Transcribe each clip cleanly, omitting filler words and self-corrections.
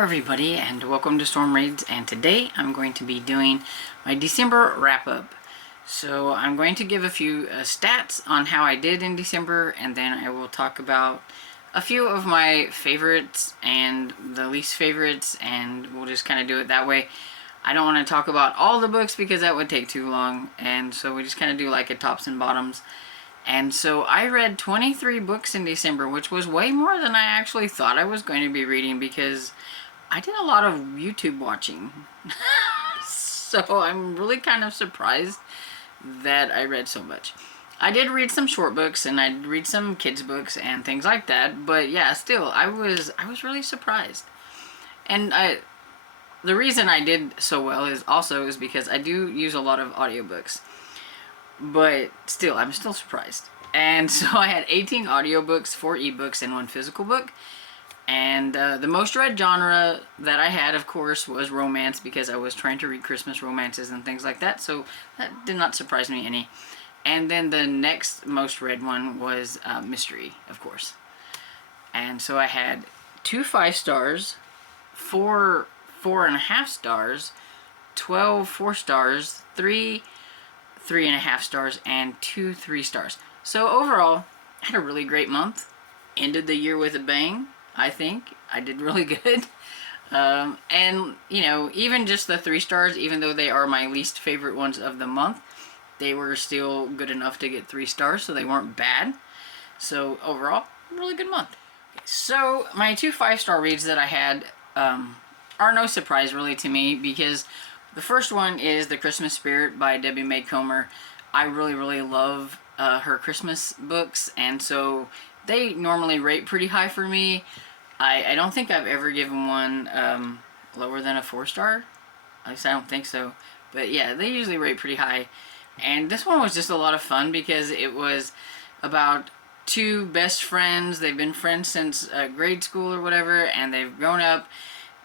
everybody, and welcome to Storm Reads, and today I'm going to be doing my December wrap-up. So I'm going to give a few stats on how I did in December, and then I will talk about a few of my favorites and the least favorites, and we'll just kind of do it that way. I don't want to talk about all the books because that would take too long, and so we just kind of do like a tops and bottoms. And so I read 23 books in December, which was way more than I actually thought I was going to be reading because I did a lot of YouTube watching. So I'm really kind of surprised that I read so much. I did read some short books and I read some kids books and things like that, but yeah, still I was really surprised. And the reason I did so well is because I do use a lot of audiobooks. But still, I'm still surprised. And so I had 18 audiobooks, 4 ebooks, and 1 physical book. And the most read genre that I had, of course, was romance, because I was trying to read Christmas romances and things like that. So that did not surprise me any. And then the next most read one was mystery, of course. And so I had 2 5 stars, 4 4.5 stars, 12 4 stars, 3 3.5 stars, and 2 3 stars. So overall, I had a really great month. Ended the year with a bang, I think. I did really good. And, you know, even just the 3 stars, even though they are my least favorite ones of the month, they were still good enough to get 3 stars, so they weren't bad. So overall, really good month. Okay, so my 2 5-star reads that I had are no surprise really to me, because the first one is The Christmas Spirit by Debbie May Comer. I really love her Christmas books, and so they normally rate pretty high for me. I don't think I've ever given one lower than a 4-star. At least I don't think so. But yeah, they usually rate pretty high. And this one was just a lot of fun because it was about 2 best friends. They've been friends since grade school or whatever, and they've grown up,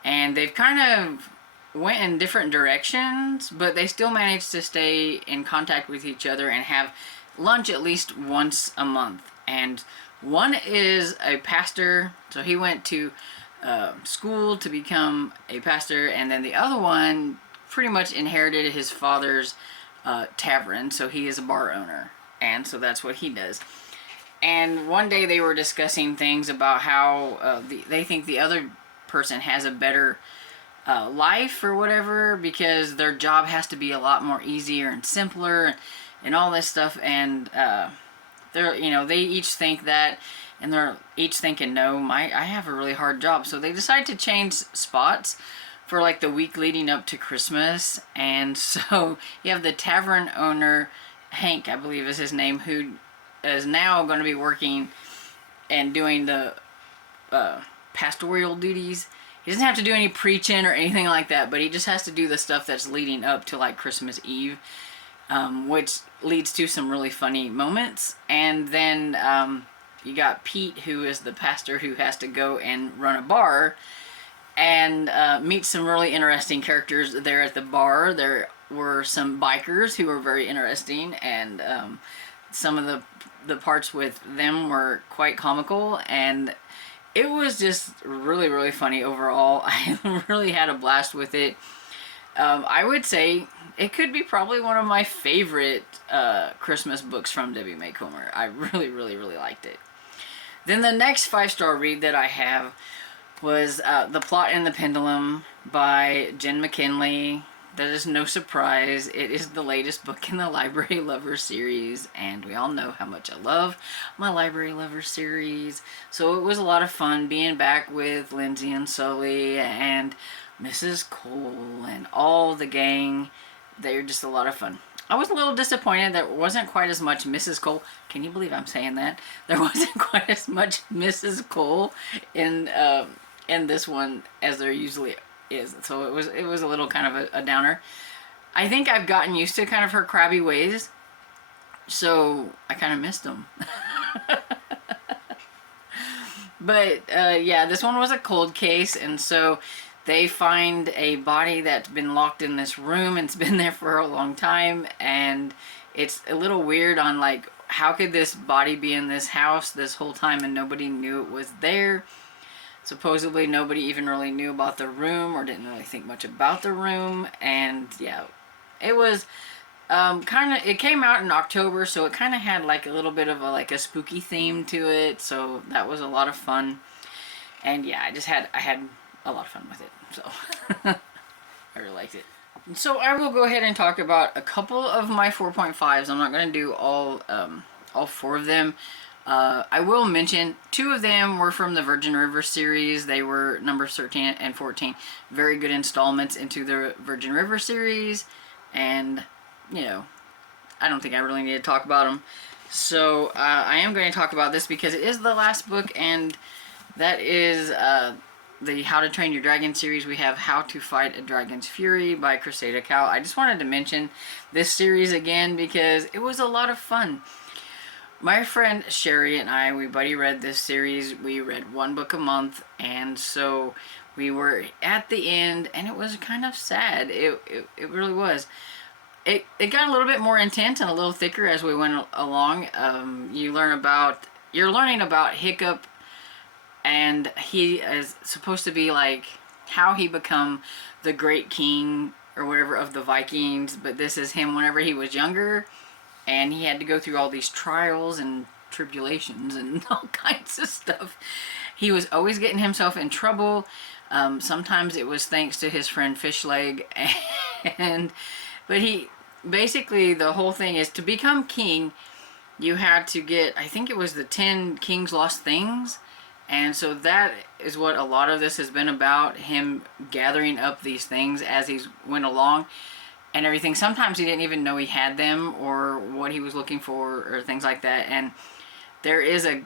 and they've kind of went in different directions, but they still managed to stay in contact with each other and have lunch at least once a month. And one is a pastor, so he went to school to become a pastor, and then the other one pretty much inherited his father's tavern, so he is a bar owner, and so that's what he does. And one day they were discussing things about how they think the other person has a better life or whatever, because their job has to be a lot more easier and simpler and all this stuff, and they each think that, and they're each thinking, no, I have a really hard job. So they decide to change spots for like the week leading up to Christmas. And so you have the tavern owner, Hank, I believe is his name, who is now going to be working and doing the pastoral duties. He doesn't have to do any preaching or anything like that, but he just has to do the stuff that's leading up to like Christmas Eve, which leads to some really funny moments. And then you got Pete, who is the pastor who has to go and run a bar, and meet some really interesting characters there at the bar. There were some bikers who were very interesting, and some of the parts with them were quite comical, and it was just really funny overall. I really had a blast with it. I would say it could be probably one of my favorite Christmas books from Debbie May Comer. I really liked it. Then the next 5-star read that I have was The Plot and the Pendulum by Jen McKinley. That is no surprise. It is the latest book in the Library Lover series, and we all know how much I love my Library Lover series. So it was a lot of fun being back with Lindsay and Sully and Mrs. Cole and all the gang. They're just a lot of fun. I was a little disappointed there wasn't quite as much Mrs. Cole. Can you believe I'm saying that? There wasn't quite as much Mrs. Cole in this one as there usually is. So it was a little kind of a downer. I think I've gotten used to kind of her crabby ways, so I kind of missed them. But yeah, this one was a cold case, and so they find a body that's been locked in this room, and it's been there for a long time, and it's a little weird on like, how could this body be in this house this whole time and nobody knew it was there? Supposedly nobody even really knew about The Room or didn't really think much about The Room. And yeah, it was it came out in October, so it kind of had like a little bit of a spooky theme to it, so that was a lot of fun. And yeah, I had a lot of fun with it, so I really liked it. So I will go ahead and talk about a couple of my 4.5s. I'm not going to do all four of them. I will mention 2 of them were from the Virgin River series. They were numbers 13 and 14. Very good installments into the Virgin River series. And, you know, I don't think I really need to talk about them. So I am going to talk about this because it is the last book, and that is the How to Train Your Dragon series. We have How to Fight a Dragon's Fury by Cressida Cow. I just wanted to mention this series again because it was a lot of fun. My friend Sherry and I, we buddy read this series. We read 1 book a month, and so we were at the end, and it was kind of sad. It really was. It got a little bit more intense and a little thicker as we went along. You're learning about Hiccup, and he is supposed to be like how he become the great king or whatever of the Vikings, but this is him whenever he was younger, and he had to go through all these trials and tribulations and all kinds of stuff. He was always getting himself in trouble. Sometimes it was thanks to his friend Fishleg, but he basically, the whole thing is to become king, you had to get, I think it was the 10 King's Lost Things. And so that is what a lot of this has been about, him gathering up these things as he went along and everything. Sometimes he didn't even know he had them or what he was looking for or things like that. And there is a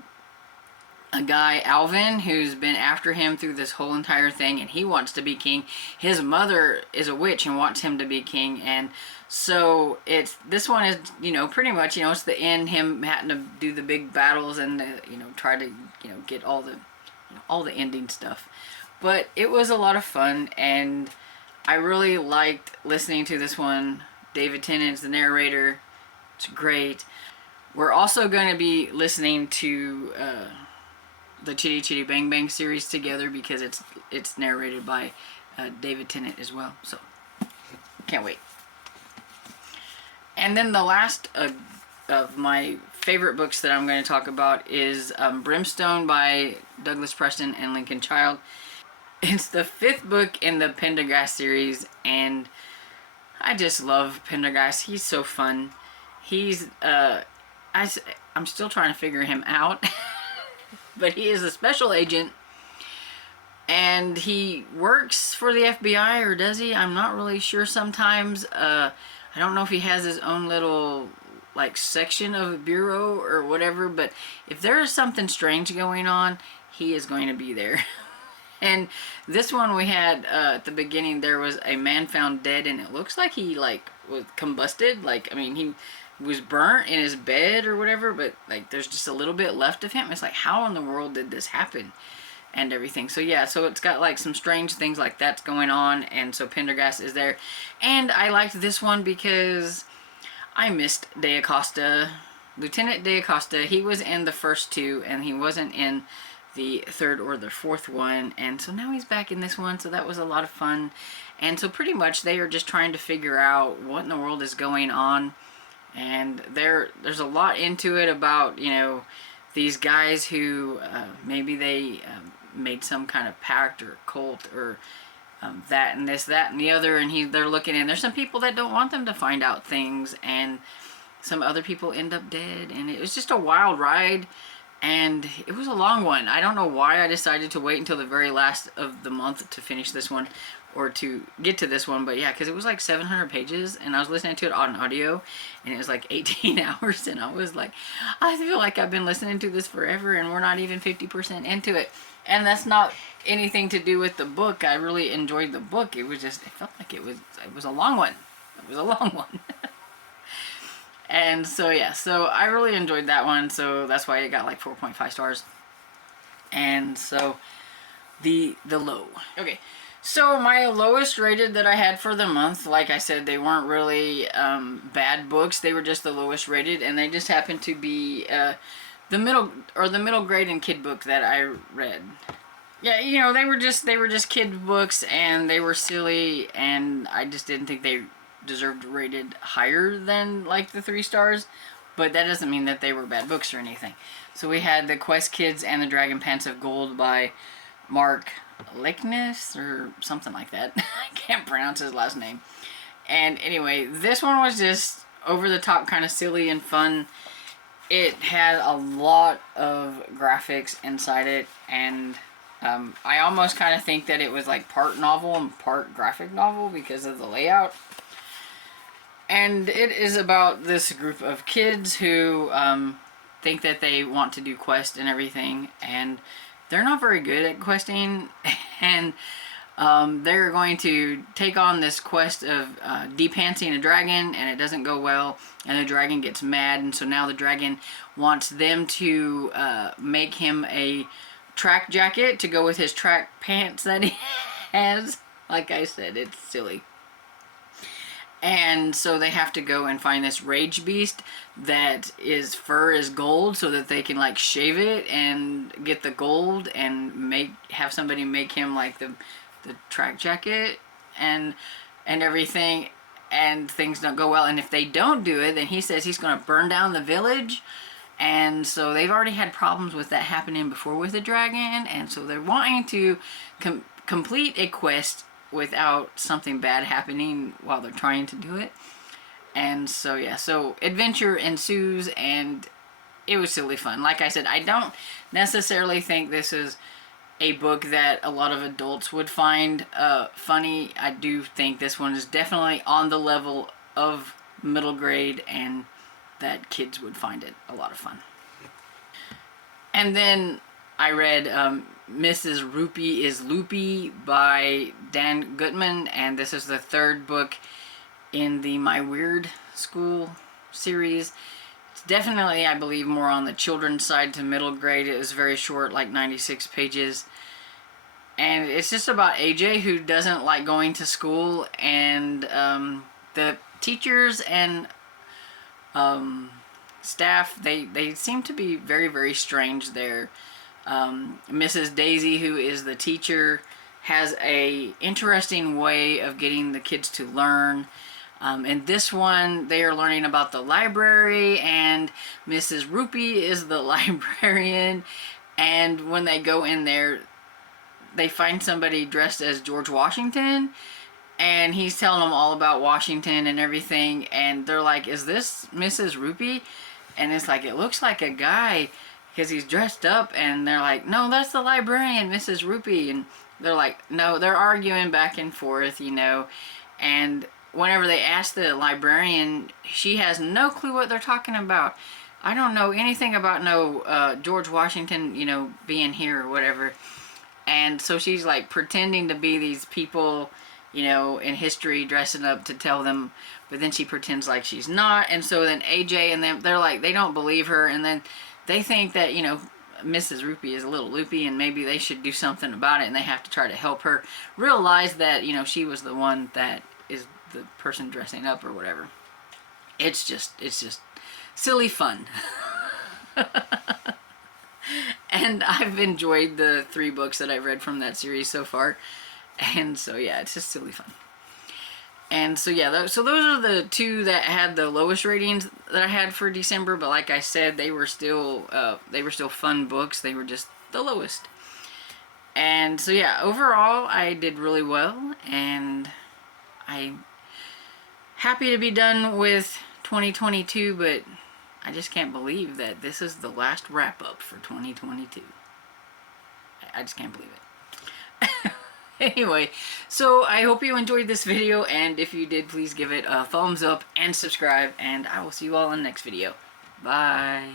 guy, Alvin, who's been after him through this whole entire thing, and he wants to be king. His mother is a witch and wants him to be king, and so this one is, pretty much, it's the end, him having to do the big battles and, try to, get all the ending stuff. But it was a lot of fun, and I really liked listening to this one. David Tennant's the narrator. It's great. We're also going to be listening to the Chitty Chitty Bang Bang series together because it's narrated by David Tennant as well. So, can't wait. And then the last of my favorite books that I'm going to talk about is Brimstone by Douglas Preston and Lincoln Child. It's the 5th book in the Pendergast series, and I just love Pendergast. He's so fun. He's, I'm still trying to figure him out, but he is a special agent, and he works for the FBI, or does he? I'm not really sure sometimes. I don't know if he has his own little section of a bureau or whatever, but if there is something strange going on, he is going to be there. And this one we had at the beginning, there was a man found dead, and it looks like he was combusted. He was burnt in his bed or whatever, but there's just a little bit left of him. It's like, how in the world did this happen? And everything. So yeah, so it's got some strange things like that's going on, and so Pendergast is there. And I liked this one because I missed De Acosta, Lieutenant De Acosta. He was in the first 2, and he wasn't in the 3rd or the 4th one, and so now he's back in this one, so that was a lot of fun. And so pretty much they are just trying to figure out what in the world is going on, and there's a lot into it about, these guys who maybe they made some kind of pact or cult or that and this, that and the other, and they're looking in. There's some people that don't want them to find out things, and some other people end up dead, and it was just a wild ride, and it was a long one. I don't know why I decided to wait until the very last of the month to finish this one, or to get to this one, but yeah, because it was 700 pages, and I was listening to it on audio, and it was 18 hours, and I was like, I feel like I've been listening to this forever, and we're not even 50% into it. And that's not anything to do with the book. I really enjoyed the book. It was just, it felt like it was a long one. It was a long one. And so yeah, so I really enjoyed that one, so that's why it got 4.5 stars. And so the low. Okay, so my lowest rated that I had for the month, like I said, they weren't really bad books. They were just the lowest rated, and they just happened to be the middle grade and kid book that I read. Yeah, you know, they were just kid books, and they were silly, and I just didn't think they deserved rated higher than like the 3 stars. But that doesn't mean that they were bad books or anything. So we had the Quest Kids and the Dragon Pants of Gold by Mark Lickness or something like that. I can't pronounce his last name. And anyway, this one was just over the top, kind of silly and fun. It had a lot of graphics inside it, and I almost kind of think that it was like part novel and part graphic novel because of the layout. And it is about this group of kids who think that they want to do quest and everything, and they're not very good at questing, and they're going to take on this quest of depantsing a dragon, and it doesn't go well, and the dragon gets mad, and so now the dragon wants them to make him a track jacket to go with his track pants that he has. Like I said, it's silly. And so they have to go and find this rage beast that is fur is gold, so that they can like shave it and get the gold and have somebody make him like the track jacket and everything, and things don't go well. And if they don't do it, then he says he's going to burn down the village. And so they've already had problems with that happening before with the dragon, and so they're wanting to complete a quest without something bad happening while they're trying to do it. And so yeah, so adventure ensues, and it was silly fun. Like I said, I don't necessarily think this is a book that a lot of adults would find funny. I do think this one is definitely on the level of middle grade, and that kids would find it a lot of fun. And then I read Mrs. Rupee is Loopy by Dan Gutman, and this is the 3rd book in the My Weird School series. It's definitely, I believe, more on the children's side to middle grade. It was very short, like 96 pages. And it's just about AJ, who doesn't like going to school, and the teachers and staff, they seem to be very, very strange there. Mrs. Daisy, who is the teacher, has a interesting way of getting the kids to learn. In this one, they are learning about the library, and Mrs. Rupee is the librarian, and when they go in there, they find somebody dressed as George Washington, and he's telling them all about Washington and everything, and they're like, is this Mrs. Rupee? And it's like, it looks like a guy because he's dressed up, and they're like, no, that's the librarian, Mrs. Rupee. And they're like, no, they're arguing back and forth, you know, and whenever they ask the librarian, she has no clue what they're talking about. I don't know anything about George Washington, you know, being here or whatever. And so she's like pretending to be these people, you know, in history, dressing up to tell them, but then she pretends like she's not. And so then AJ and them, they're like, they don't believe her, and then they think that, you know, Mrs. Rupee is a little loopy, and maybe they should do something about it, and they have to try to help her realize that, you know, she was the one that is the person dressing up or whatever. It's just silly fun. And I've enjoyed the 3 books that I've read from that series so far. And so yeah, it's just silly fun. And so yeah, so those are the 2 that had the lowest ratings that I had for December. But like I said, they were still fun books. They were just the lowest. And so yeah, overall I did really well, and I'm happy to be done with 2022. But I just can't believe that this is the last wrap-up for 2022. I just can't believe it. Anyway, so I hope you enjoyed this video, and if you did, please give it a thumbs up and subscribe, and I will see you all in the next video. Bye.